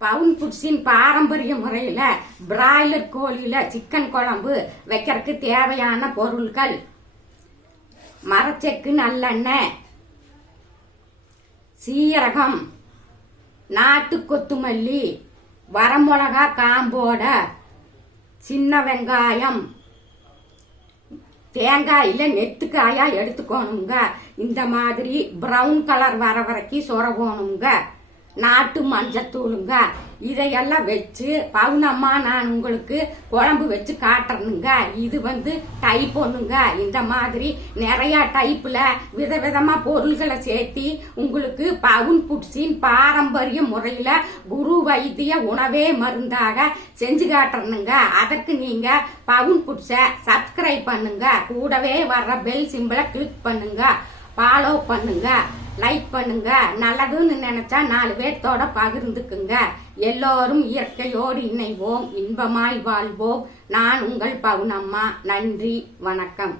பவுன் ஃபுட்ஸின் பாரம்பரிய முறையில பிராய்லர் கோழியில சிக்கன் குழம்பு வைக்கிறதுக்கு தேவையான பொருட்கள்: மரச்செக்கு நல்லெண்ணெய், சீரகம், நாட்டு கொத்துமல்லி, வரமிளகா காம்போட, சின்ன வெங்காயம், தேங்காயில நெத்துக்காயா எடுத்துக்கணுங்க. இந்த மாதிரி பிரவுன் கலர் வர வரைக்கும் சொரகணுங்க. நாட்டு மஞ்சத்தூளுங்க. இதையெல்லாம் வச்சு பவுனம்மா நான் உங்களுக்கு குழம்பு வச்சு காட்டுறனுங்க. இது டைப் ஒண்ணுங்க. இந்த மாதிரி நிறைய டைப்ல விதவிதமா பொருள்களை சேர்த்தி உங்களுக்கு பவுன் ஃபுட்ஸின் பாரம்பரிய முறையில குரு வைத்திய உணவே மருந்தாக செஞ்சு காட்டுறனுங்க. அதற்கு நீங்க பவுன் ஃபுட்ஸை சப்ஸ்கிரைப் பண்ணுங்க. கூடவே வர்ற பெல் சிம்பிளை கிளிக் பண்ணுங்க. ஃபாலோ பண்ணுங்க, லைக் பண்ணுங்க. நல்லதுன்னு நினைச்சா 4 பேர்த்தோட பகிர்ந்துக்குங்க. எல்லோரும் இயற்கையோடு இணைவோம், இன்பமாய் வாழ்வோம். நான் உங்கள் பவுனம்மா. நன்றி, வணக்கம்.